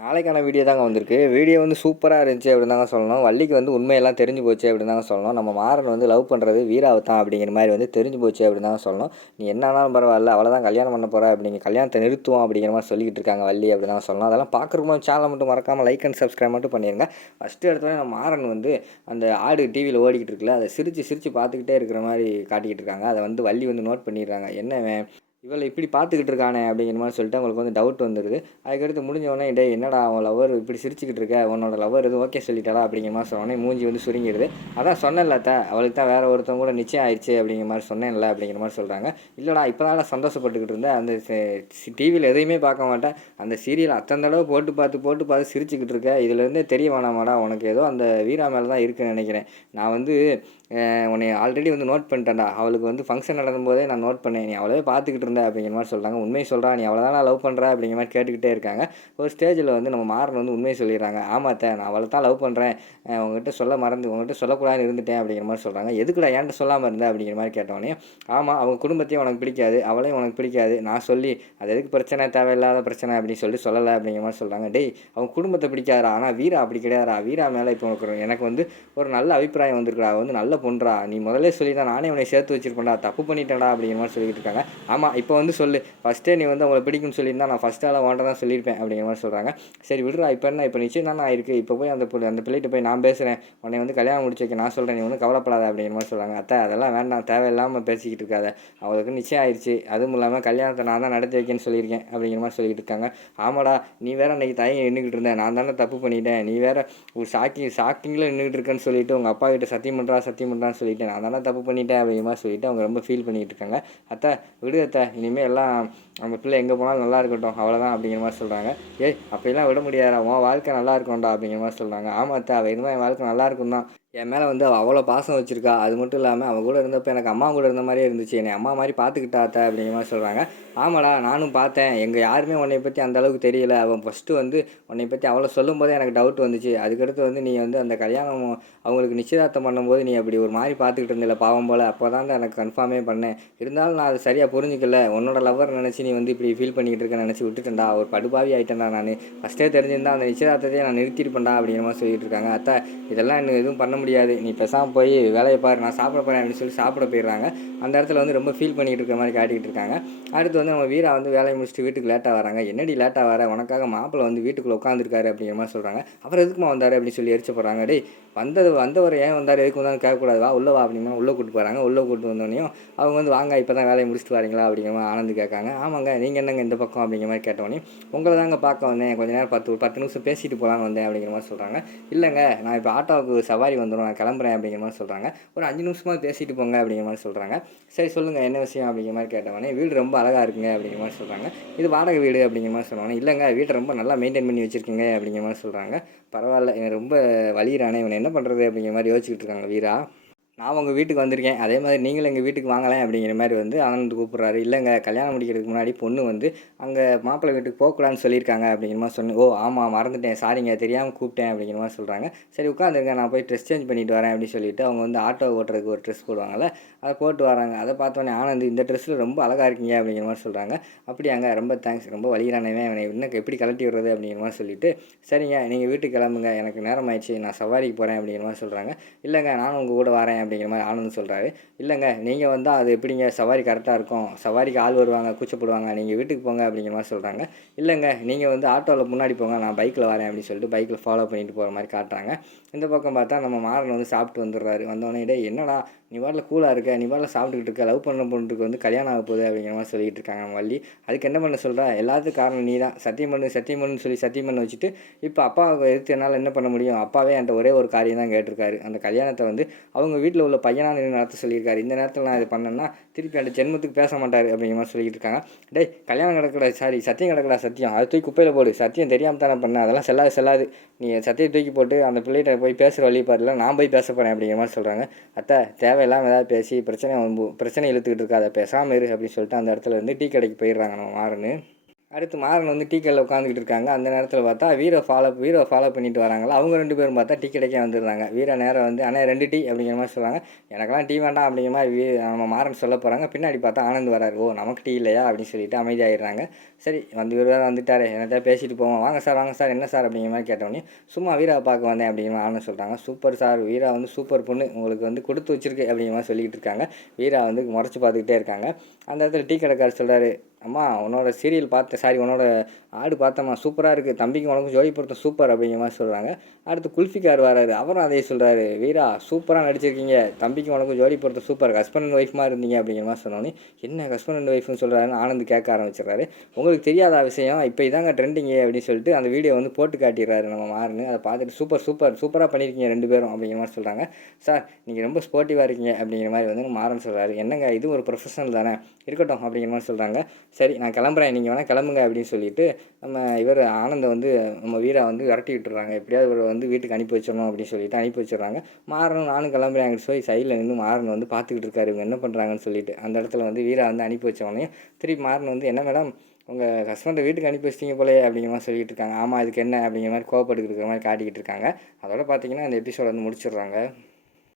நாளைக்கான வீடியோ தாங்க வந்திருக்கு. வீடியோ வந்து சூப்பரா இருந்துச்சு அப்படின்னு தாங்க சொல்லணும். வள்ளிக்கு வந்து உண்மையெல்லாம் தெரிஞ்சு போச்சு அப்படின்னு தாங்க சொல்லணும். நம்ம மாறன் வந்து லவ் பண்ணுறது வீராவை தான் அப்படிங்கிற மாதிரி வந்து தெரிஞ்சு போச்சு அப்படின்னு தாங்க சொல்லணும். நீ என்ன ஆனாலும் பரவாயில்ல, அவளை தான் கல்யாணம் பண்ண போகிற அப்படிங்க, கல்யாணத்தை நிறுத்துவோம் அப்படிங்கிற மாதிரி சொல்லிக்கிட்டு இருக்காங்க வள்ளி அப்படின்னு தாங்க சொல்லணும். அதெல்லாம் பார்க்குறவங்க சேனலை மட்டும் மறக்காமல் லைக் அண்ட் சப்ஸ்கிரைப் மட்டும் பண்ணிடுங்க. ஃபஸ்ட்டு எடுத்தோடனே நம்ம மாறன் வந்து அந்த ஆடு டிவியில் ஓடிக்கிட்டு இருக்குல்ல, அதை சிரித்து சிரித்து பார்த்துக்கிட்டே இருக்கிற மாதிரி காட்டிக்கிட்டு இருக்காங்க. அதை வந்து வள்ளி வந்து நோட் பண்ணிடுறாங்க. என்ன இவளை இப்படி பார்த்துக்கிட்டு இருக்கானே அப்படிங்கிற மாதிரி சொல்லிட்டு அவங்களுக்கு வந்து டவுட் வந்துடுது. அதுக்கடுத்து முடிஞ்ச உடனே டேய் என்னடா அவன் லவர் இப்படி சிரிச்சுக்கிட்டு இருக்க, உன்னோட லவர் எதுவும் ஓகே சொல்லிட்டாளா அப்படிங்கிற மாதிரி சொன்னோடனே மூஞ்சி வந்து சுருங்கிடுது. அதான் சொன்னேன்ல அவளுக்கு தான் வேறு ஒருத்தவங்க கூட நிச்சயம் ஆயிடுச்சு அப்படிங்கிற மாதிரி சொன்னேன்ல அப்படிங்கிற மாதிரி சொல்கிறாங்க. இல்லைடா இப்போ தான் சந்தோஷப்பட்டுக்கிட்டு இருந்தேன், அந்த டிவியில் எதையுமே பார்க்க மாட்டேன், அந்த சீரியல் அத்தனை தடவை போட்டு பார்த்து சிரிச்சுக்கிட்டு இருக்கேன், இதுலேருந்தே தெரிய வேணாமாடா உனக்கு ஏதோ அந்த வீரா மேலே தான் இருக்குன்னு நினைக்கிறேன். நான் வந்து உன்னை ஆல்ரெடி வந்து நோட் பண்ணிட்டேன்டா, அவளுக்கு வந்து ஃபங்க்ஷன் நடக்கும்போதே நான் நோட் பண்ணேன், நீ அவளவே பார்த்துக்கிட்டு இருந்த அப்படிங்கிற மாதிரி சொல்கிறாங்க. உண்மையை சொல்கிறா, நீ அவளை தான் லவ் பண்ணுற அப்படிங்கிற மாதிரி கேட்டுக்கிட்டே இருக்காங்க. ஒரு ஸ்டேஜில் வந்து நம்ம மாறன் வந்து உண்மையை சொல்லிடுறாங்க. ஆமாத்த நான் அவளை தான் லவ் பண்ணுறேன், உங்கள்கிட்ட சொல்லக்கூடாதுன்னு இருந்துட்டேன் அப்படிங்கிற மாதிரி சொல்கிறாங்க. எதுக்குடா ஏன்ட்ட சொல்லாமல் இருந்தேன் அப்படிங்கிற மாதிரி கேட்டோன்னே, ஆமாம் அவங்க குடும்பத்தையும் உனக்கு பிடிக்காது, அவளையும் உனக்கு பிடிக்காது, நான் சொல்லி அது எதுக்கு பிரச்சனை, தேவையில்லாத பிரச்சனை அப்படின்னு சொல்லலை அப்படிங்கிற மாதிரி சொல்கிறாங்க. டேய் அவங்க குடும்பத்தை பிடிக்காதா, ஆனால் வீரா அப்படி கிடையாதுடா, வீரா மேலே இப்போ எனக்கு வந்து ஒரு நல்ல அபிப்பிராயம் வந்திருக்குடா, வந்து நல்ல பொண்ணுடா, நீ முதல்ல சொல்லிதான் நானே உன்னை சேர்த்து வச்சிருப்பேன்டா, தப்பு பண்ணிட்டேன்டா அப்படிங்கிற மாதிரி சொல்லிட்டு இருக்காங்க. ஆமாம் இப்போ வந்து சொல்லு, ஃபஸ்ட்டே நீ வந்து அவங்களை பிடிக்கும்னு சொல்லியிருந்தா நான் ஃபஸ்ட்டால் வாண்ட தான் சொல்லியிருப்பேன் அப்படிங்கிற மாதிரி சொல்கிறாங்க. சரி விடுறா, இப்போ என்ன, இப்போ நிச்சயம் தானே ஆயிருக்கு, இப்போ போய் அந்த பிள்ளைகிட்ட போய் நான் பேசுகிறேன், உன்னை வந்து கல்யாணம் முடிச்சு வைக்க நான் சொல்கிறேன், நீ ஒன்றும் கவலைப்படாத அப்படிங்கிற மாதிரி சொல்கிறாங்க. அத்தை அதெல்லாம் வேண்டாம், தேவையில்லாமல் பேசிக்கிட்டு இருக்காத, அவளுக்கு நிச்சயம் ஆயிடுச்சு, அதுவும் இல்லாமல் கல்யாணத்தை நான் தான் நடத்தி வைக்கேன்னு சொல்லியிருக்கேன் அப்படிங்கிற மாதிரி சொல்லிக்கிட்டு இருக்காங்க. ஆமாடா நீ வேற அன்றைக்கி தயங்கி நின்றுக்கிட்டு இருந்தேன், நான் தானே தப்பு பண்ணிட்டேன், நீ வேற ஒரு ஷாக்கிங்கில் நின்றுட்டு இருக்கேன்னு சொல்லிட்டு உங்கள் அப்பா கிட்ட சத்தியம் பண்ணுறான்னு சொல்லிட்டு நான் தானே தப்பு பண்ணிட்டேன் அப்படிங்கிற மாதிரி சொல்லிட்டு அவங்க ரொம்ப ஃபீல் பண்ணிக்கிட்டு இருக்காங்க. அத்தை விடு அத்தை, இனிமேல் எல்லாம் நம்ம பிள்ளை எங்கே போனாலும் நல்லா இருக்கட்டும் அவ்வளோதான் அப்படிங்கிற மாதிரி சொல்கிறாங்க. ஏய் அப்படிலாம் விட முடியாதா, உன் வாழ்க்கை நல்லா இருக்கும்டா அப்படிங்கிற மாதிரி சொல்கிறாங்க. ஆமாம் அத்தை, அவள் இருந்தால் என் வாழ்க்கை நல்லா இருக்கும் தான், என் மேலே வந்து அவள் அவ்வளோ பாசம் வச்சுருக்கா, அது மட்டும் இல்லாமல் அவள் கூட இருந்தப்போ எனக்கு அம்மா கூட இருந்த மாதிரியே இருந்துச்சு, என்னை அம்மா மாதிரி பார்த்துக்கிட்டா அத்தை அப்படிங்கிற மாதிரி சொல்கிறாங்க. ஆமாடா நானும் பார்த்தேன், எங்கள் யாருமே உன்னை பற்றி அந்த அளவுக்கு தெரியல, அவன் ஃபஸ்ட்டு வந்து உன்னை பற்றி அவ்வளோ சொல்லும் போதே எனக்கு டவுட் வந்துச்சு, அதுக்கடுத்து வந்து நீ வந்து அந்த கல்யாணம் அவங்களுக்கு நிச்சயதார்த்தம் பண்ணும்போது நீ அப்படி ஒரு மாதிரி பார்த்துக்கிட்டு இருந்தில்ல பாவம் போல், அப்போ தான் எனக்கு கன்ஃபார்மே பண்ணேன், இருந்தாலும் நான் அது சரியாக புரிஞ்சிக்கல, உன்னோட லவ்வர் நினச்சி நீ வந்து இப்படி ஃபீல் பண்ணிக்கிட்டு இருக்கேன்னு நினச்சி விட்டுட்டேன்டா, ஒரு படுபாவி ஆகிட்டேன்டா, நான் ஃபஸ்ட்டே தெரிஞ்சிருந்தா அந்த நிச்சயதார்த்தத்தையே நான் நிறுத்திருப்பேன்டா அப்படிங்கிற மாதிரி சொல்லிட்டு இருக்காங்க. அத்தை இதெல்லாம் இன்னும் எதுவும் பண்ண முடியாது, நீ பேசாமல் போய் வேலையை பாரு, நான் சாப்பிட போகிறேன் அப்படின்னு சொல்லி சாப்பிட போயிடுறாங்க. அந்த இடத்துல வந்து ரொம்ப ஃபீல் பண்ணிக்கிட்டு இருக்கிற மாதிரி காட்டிக்கிட்டு இருக்காங்க. அடுத்து வந்து நம்ம வீரா வந்து வேலையை முடிச்சுட்டு வீட்டுக்கு லேட்டாக வராங்க. என்னடி லேட்டாக வர, உனக்காக மாப்பிள்ளை வந்து வீட்டுக்குள்ளே உட்காந்துருக்காரு அப்படிங்கிற மாதிரி சொல்கிறாங்க. அவர் எதுக்குமா வந்தார் அப்படின்னு சொல்லி எரிச்ச போகிறாங்க. டேய் வந்தவர் ஏன் வந்தார், எதுக்கு வந்தாலும் கேட்கக்கூடாது, வா உள்ளே வா அப்படிங்கிற உள்ளே கூப்பிட்டு போகிறாங்க. உள்ளே கூப்பிட்டு வந்தோடனையும் அவங்க வந்து வாங்க இப்போ தான் வேலையை முடிச்சுட்டு வரீங்களா அப்படிங்கிற மாதிரி ஆனந்து கேட்காங்க. ஆமாங்க நீங்கள் என்னங்க இந்த பக்கம் அப்படிங்கிற மாதிரி கேட்டோடனே, உங்களை தாங்க பார்க்க வந்தேன், கொஞ்ச நேரம் 10 நிமிஷம் பேசிட்டு போகலான்னு வந்தேன் அப்படிங்கிற மாதிரி சொல்கிறாங்க. இல்லைங்க நான் இப்போ ஆட்டோவுக்கு சவாரி வந்துடும், நான் கிளம்புறேன் அப்படிங்கிற மாதிரி சொல்கிறாங்க. ஒரு 5 நிமிஷமாக பேசிட்டு போங்க அப்படிங்கிற மாதிரி சொல்கிறாங்க. சரி சொல்லுங்கள் என்ன விஷயம் அப்படிங்கிற மாதிரி கேட்டவொடனே, வீடு ரொம்ப அழகாக இருக்குங்க அப்படிங்கிற மாதிரி சொல்கிறாங்க. இது வாடகை வீடு அப்படிங்கிற மாதிரி சொல்லுவாங்க. இல்லைங்க வீட்டை ரொம்ப நல்லா மெயின்டைன் பண்ணி வச்சுருக்கீங்க அப்படிங்கிற மாதிரி சொல்கிறாங்க. பரவாயில்ல, எனக்கு ரொம்ப வலிகிறானே, இவனை என்ன பண்ணுறது அப்படிங்கிற மாதிரி யோசிச்சுக்கிட்டு இருக்காங்க வீரா. நான் உங்கள் வீட்டுக்கு வந்திருக்கேன், அதே மாதிரி நீங்களும் எங்கள் வீட்டுக்கு வாங்கலாம் அப்படிங்கிற மாதிரி வந்து ஆனந்த் கூப்பிட்றாரு. இல்லைங்க கல்யாணம் முடிக்கிறதுக்கு முன்னாடி பொண்ணு வந்து அங்கே மாப்பிள்ளை வீட்டுக்கு போகக்கூடாதுன்னு சொல்லியிருக்காங்க அப்படிங்கிற மாதிரி சொன்னேன். ஓ ஆமாம் மறந்துட்டேன், சாரிங்க தெரியாமல் கூப்பிட்டேன் அப்படிங்கிற மாதிரி சொல்கிறாங்க. சரி உட்காந்துருங்க, நான் போய் ட்ரெஸ் சேஞ்ச் பண்ணிட்டு வரேன் அப்படின்னு சொல்லிட்டு அவங்க வந்து ஆட்டோ ஓட்டுறதுக்கு ஒரு ட்ரெஸ் போடுவாங்கள்ல, அதை போட்டு வராங்க. அதை பார்த்தோன்னே ஆனந்த் இந்த ட்ரெஸ்ஸில் ரொம்ப அழகாக இருக்கீங்க அப்படிங்கிற மாதிரி சொல்கிறாங்க. அப்படியாங்க ரொம்ப தேங்க்ஸ், ரொம்ப வலிகிறானவே, அவனை இன்னும் எப்படி கலட்டி விடுறது அப்படிங்கிற மாதிரி சொல்லிட்டு, சரிங்க நீங்கள் வீட்டுக்கு கிளம்புங்க, எனக்கு நேரம் ஆயிடுச்சு, நான் சவாரிக்கு போகிறேன் அப்படிங்கிற மாதிரி சொல்கிறாங்க. இல்லைங்க நானும் உங்கள் கூட வரேன் அப்படிங்கிற மாதிரி ஆனந்த் சொல்கிறாரு. இல்லைங்க நீங்கள் வந்தால் அது எப்படிங்க சவாரி கரெக்டாக இருக்கும், சவாரிக்கு ஆள் வருவாங்க கூச்சப்படுவாங்க, நீங்கள் வீட்டுக்கு போங்க அப்படிங்கிற மாதிரி சொல்கிறாங்க. இல்லைங்க நீங்கள் வந்து ஆட்டோவில் முன்னாடி போங்க, நான் பைக்கில் வரேன் அப்படின்னு சொல்லிட்டு பைக்கில் ஃபாலோ பண்ணிட்டு போகிற மாதிரி காட்டுறாங்க. இந்த பக்கம் பார்த்தா நம்ம மாறன் வந்து சாப்பிட்டு வந்துடுறாரு. வந்தோடனே டேய் என்னடா நீ பாட்டில் கூலாக இருக்க, நீ பாட்டில் சாப்பிட்டுக்கிட்டு இருக்க, லவ் பண்ண பொண்ணுக்கு வந்து கல்யாணம் ஆக போகுது அப்படிங்கிற மாதிரி சொல்லிட்டு இருக்காங்க நம்ம வள்ளி. அதுக்கு என்ன பண்ண சொல்கிறா, எல்லாத்துக்கும் காரணம் நீ தான், சத்தியம் பண்ணுன்னு சொல்லி சத்தியம் பண்ண வச்சுட்டு இப்போ அப்பாவை எதிர்த்து என்னால் என்ன பண்ண முடியும், அப்பாவே என்கிட்ட ஒரே ஒரு காரியம் தான் கேட்டிருக்காரு, அந்த கல்யாணத்தை வந்து அவங்க வீட்டில் உள்ள பையனாக நடத்த சொல்லியிருக்காரு, இந்த நேரத்தில் நான் இது பண்ணேன்னா திருப்பி அந்த ஜென்மத்துக்கு பேச மாட்டார் அப்படிங்கிற மாதிரி சொல்லிக்கிட்டு இருக்காங்க. டேய் கல்யாணம் கிடக்கூடாது, சாரி சத்தியம் கிடக்கூடாது, சத்தியம் அதை தூக்கி குப்பையில் போடு, சத்தியம் தெரியாமல் தானே பண்ணேன், அதெல்லாம் செல்லாது, நீ சத்தியம் தூக்கி போட்டு அந்த பிள்ளைகிட்ட போய் பேசுகிற வழி பாருல, நான் போய் பேச போகிறேன் அப்படிங்கிற மாதிரி சொல்கிறாங்க. அத்தை தேவையில்லாமல் ஏதாவது பேசி பிரச்சனை இழுத்துக்கிட்டு இருக்காத, பேசாமல் இரு அப்படின்னு சொல்லிட்டு அந்த இடத்துல இருந்து டீ கடைக்கு போயிடுறாங்க நம்ம மாறன்னு. அடுத்து மாறன் வந்து டீ கடையில் உட்காந்துக்கிட்டு இருக்காங்க. அந்த நேரத்தில் பார்த்தா வீரோ ஃபாலோ பண்ணிட்டு வராங்களா. அவங்க 2 பேரும் பார்த்தா டீ கடைக்கே வந்துடுறாங்க. வீரா நேரா வந்து அண்ணே 2 டீ அப்படிங்கிற மாதிரி சொல்கிறாங்க. எனக்கெல்லாம் டீ வேண்டாம் அப்படிங்கிற மாதிரி நம்ம மாறன் சொல்ல போகிறாங்க. பின்னாடி பார்த்தா ஆனந்த் வராரு. ஓ நமக்கு டீ இல்லையா அப்படின்னு சொல்லிட்டு அமைதியாகிடுறாங்க. சரி வந்து இவர் வேறு வந்துட்டாரு, என்னட்ட பேசிட்டு போவோம். வாங்க சார் என்ன சார் அப்படிங்கிற மாதிரி கேட்டோடனே சும்மா வீராவை பார்க்க வந்தேன் அப்படிங்கிற மாதிரி ஆனந்த் சொல்கிறாங்க. சூப்பர் சார், வீரா வந்து சூப்பர் பொண்ணு, உங்களுக்கு வந்து கொடுத்து வச்சிருக்கு அப்படிங்கிற மாதிரி சொல்லிக்கிட்டு இருக்காங்க. வீரா வந்து முறைச்சி பார்த்துக்கிட்டே இருக்காங்க. அந்த இடத்துல டீ கடைக்காரர் சொல்கிறாரு, அம்மா உன்னோட சீரியல் பார்த்தேன், சாரி உன்னோட ஆடு பார்த்தம்மா, சூப்பராக இருக்குது, தம்பிக்கு உனக்கும் ஜோடி பொருத்தம் சூப்பர் அப்படிங்கிற மாதிரி சொல்கிறாங்க. அடுத்து குல்ஃபிக்கார் வராரு, அவரும் அதே சொல்கிறாரு, வீரா சூப்பராக நடிச்சிருக்கீங்க, தம்பிக்கு உனக்கும் ஜோடி பொருத்தம் சூப்பர், ஹஸ்பண்ட் அண்ட் ஒய்ஃப் மாதிரி இருந்தீங்க அப்படிங்கிற மாதிரி சொன்னோன்னே என்ன ஹஸ்பண்ட் அண்ட் ஒய்ஃப்னு சொல்கிறாருன்னு ஆனந்த் கேட்க ஆரம்பிச்சிடுறாரு. உங்களுக்கு தெரியாத விஷயம் இப்போ இதாங்க ட்ரெண்டிங்கு அப்படின்னு சொல்லிட்டு அந்த வீடியோ வந்து போட்டு காட்டிடுறாரு நம்ம மாறனு. அதை பார்த்துட்டு சூப்பராக பண்ணியிருக்கீங்க 2 பேரும் அப்படிங்கிற மாதிரி சொல்கிறாங்க. சார் நீங்கள் ரொம்ப ஸ்போர்ட்டிவாக இருக்கீங்க அப்படிங்கிற மாதிரி வந்து மாறன் சொல்கிறாரு. என்னங்க இது ஒரு ப்ரொஃபஷனல் தானே, இருக்கட்டும் அப்படிங்கிற மாதிரி சொல்கிறாங்க. சரி நான் கிளம்புறேன், நீங்கள் வேணால் கிளம்புங்க அப்படின்னு சொல்லிட்டு நம்ம இவர் ஆனந்தை வந்து நம்ம வீரா வந்து விரட்டி விட்டுறாங்க. எப்படியாவது இவர் வந்து வீட்டுக்கு அனுப்பி வச்சிடணும் அப்படின்னு சொல்லிட்டு அனுப்பி வச்சிடுறாங்க. மாறனும் நானும் கிளம்புறேன் அப்படின்னு சொல்லி சைடில் நின்று மாறன் வந்து பார்த்துக்கிட்டு இருக்காரு இவங்க என்ன பண்ணுறாங்கன்னு சொல்லிட்டு. அந்த இடத்துல வந்து வீரா வந்து அனுப்பி வச்சவொடனே திருப்பி மாறன் வந்து என்ன மேடம் உங்கள் ஹஸ்பண்டை வீட்டுக்கு அனுப்பி வச்சிட்டிங்க போலே அப்படிங்கிற மாதிரி சொல்லிட்டு இருக்காங்க. ஆமாம் இதுக்கு என்ன அப்படிங்கிற மாதிரி கோவப்பட்டுக்கிட்டு இருக்கிற மாதிரி காட்டிக்கிட்டு இருக்காங்க. அதோட பார்த்தீங்கன்னா அந்த எபிசோட் வந்து முடிச்சிடுறாங்க.